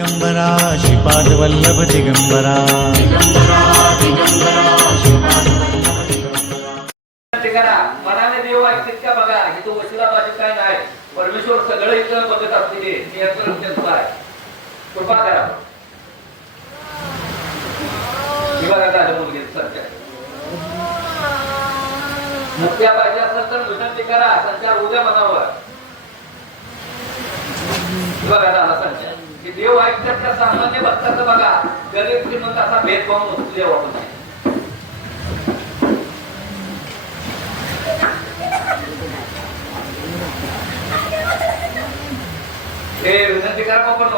दिगंबरा श्रीपादवल्लभ दिगंबरा. करा मनाने देव ऐकतात का बघा इथं काय नाही. परमेश्वर सगळं इथं बघत असते कृपा करा. सध्या पाहिजे असेल तर विनंती करा संचार उद्या मनावर. बघा झाला संचार. की देव ऐकतात सामान्य भक्ताचं बघा गरीब श्रीमंत असा भेदभाव नसतो देवामध्ये हे विनंती करा पण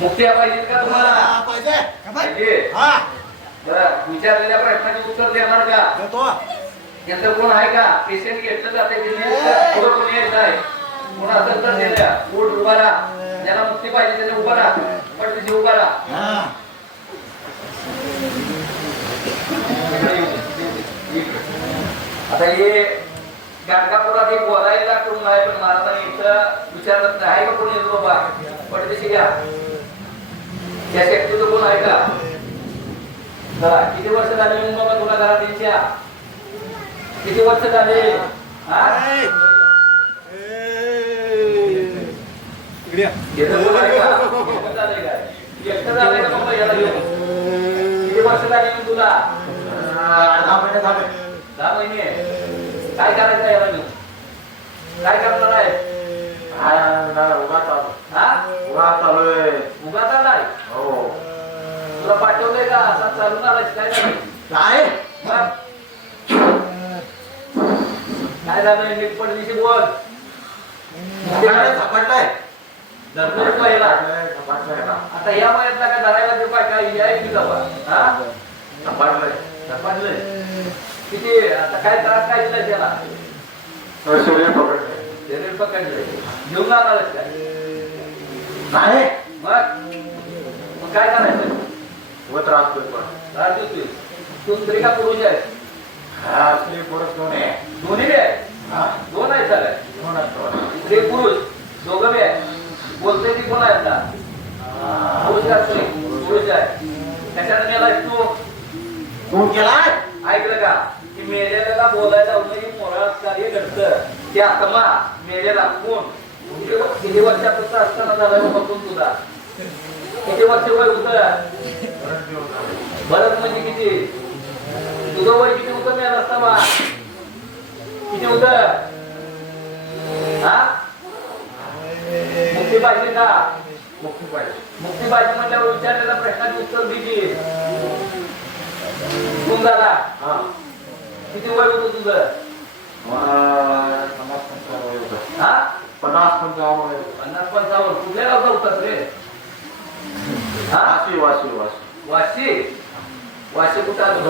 मुक्त्या पाहिजेत का तुम्हाला? पाहिजे. पाहिजे. हा. विचारलेल्या प्रश्नाचे उत्तर देणार का? यांचं कोण आहे का? पेशंट घेतलं जाते कोणी असेल तर द्या पोट उभा राहा. ज्याला मुक्ती पाहिजे त्याने उभा राहा. पटदिशी उभा राहा. हा. आता हे गाणगापुरात एक बोलायला करून आहे पण महाराजांनी इथं विचारत नाही. का कोणी येतो बाबा? पटदिशी घ्या त्या शक्तीचं कोण आहे का? किती वर्ष झाले मग बाबा तुला घरात किती वर्ष झाले? मग तुला? दहा महिने झाले. दहा महिने? काय करायचं आहे याला घेऊन? काय करणार आहे? उगा चालू. हा? उगा चालू आहे. उगा चाललाय? हो. तुला पाठवलंय का? असा चालून आलाय काय झालं? काय? काय झालंय नीट पडलीशी बोल. सापडलाय. धरतोय पहिला. आता या वयातला काय धरायला ते पाय काय या की जावा हा? किती? आता काय त्रास काय त्याला? पकडलाय शरीर पकडलंय घेऊन जाणारच काय नाही. मग? मग काय करायचं? व त्रास पण. त्रास देतोय तू स्त्री का पुरुष आहे हा असली पुरुष दोन आहे. दोन्ही आहे हा. दोन आहे सगळे दोन असतो स्त्री पुरुष दोघं आहे बोलतोय ती कोण आहे आता पुरुष का स्त्री पुरुष आहे मेलाय तू? तू केलाय? ऐकलं का? की मेलेल्याला बोलायला की मोरात कार्य घडतं ते आत्मा मेलेला कोण? किती- वर्षापासून असताना झालं बघून तुझा किती वर्ष वय होत? बरंच म्हणजे किती? तुझं वय किती होतं मेला असता बा किती होत? हा? पाहिजे का मुक्ती पाहिजे मुक्ती पाहिजे म्हटल्यावर विचारलेल्या प्रश्नाचे उत्तर दिली. कोण झाला? हा. किती वय होतं तुझं. हा? पन्नास पंचावन्न वय होतं. पन्नास पंचावन्न. कुठल्या गावचा होतास रे? हा? वाशी वाशी वाशी. वाशी? वाशी कुठं आलं?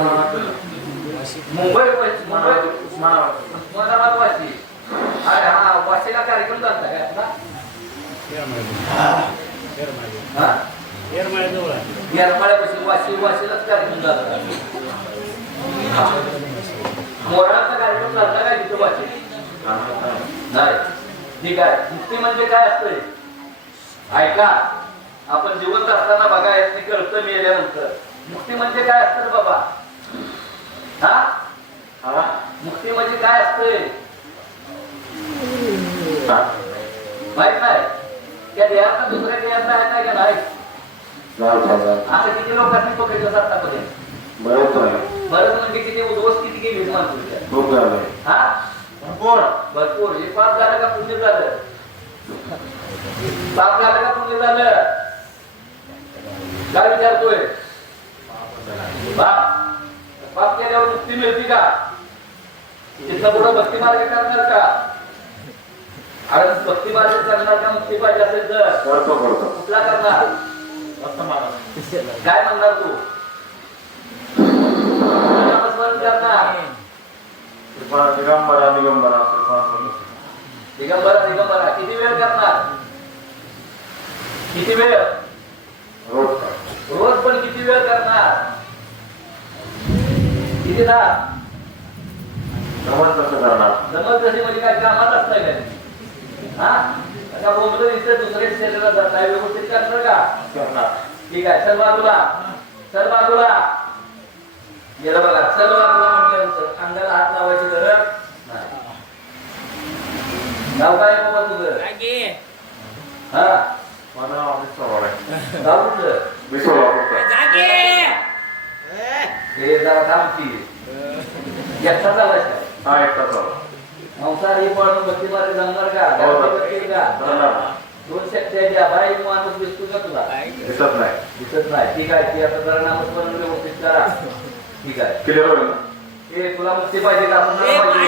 मुंबई मुंबई? उस्मानाबाद उस्मानाबाद. वाशी. अरे हा वाशीला कार्यक्रम झाला काय आपला येरमाळ्यापासून वाशी वाशीलाच कार्यक्रम झाला मोराचा कार्यक्रम झाला काय तिथं वाशी नाही ठीक आहे मुक्ती म्हणजे काय असतंय? ऐका आपण जिवंत असताना बघा यातनी कळतं मिळाल्यानंतर मुक्ती म्हणजे काय असतं बाबा हा हा? मुक्ती म्हणजे काय असतंय? माहीत नाही. त्या देहाचा दुसऱ्या देहाचा आहे काय का नाही. असं किती लोकांनी पकडलं आतापर्यंत बरंच आहे. बरं म्हणजे किती उद्ध्वस्त किती खूप झालंय. हा? कोण? भरपूर. हे पाप झालं का पुण्य झालं? पाप झालं का पुण्य झालं? काय विचारतोय? पाप. पाप केल्यावर मुक्ती मिळते का? तिथं पुढं भक्ती मार्ग करणार का? अरे भक्ती मार्ग करणार का मुक्ती पाहिजे असेल तर? करतो करतो कुठला करणार? काय म्हणणार तू? नामस्मरण करणार दिगंबरा दिगंबरा. दिगंबरा दिगंबरा किती वेळ करणार? किती वेळ? रोज. रोज पण किती वेळ करणार? किती तास? जमत कसं करणार. जमत जशी म्हणजे काय कामात असतंय काय हा? आता बोलतो इथं दुसऱ्या स्टेशनला जात आहे व्यवस्थित करणार का? ठीक आहे चल बाजूला. चल बाजूला. गेलं बघा चल बाजूला म्हटल्यानंतर अंगाला हात लावायची गरज नाही. नाव काय बाबा तुझं? हा? मला ऑफिस आहे गाव कुठलं मी हे जरा एकटा चालायच हा एकटा चालू संसार ही बत्ती मारे जमणार का? हो. घरातली बत्ती का. दोन शक्ती द्या बाई माणूस दिसतो का तुला? दिसत नाही. दिसत नाही. ठीक आहे ती आता जरा नामस्मरण व्यवस्थित करा. ठीक आहे. क्लिअर होईल हे तुला मुक्ती पाहिजे का?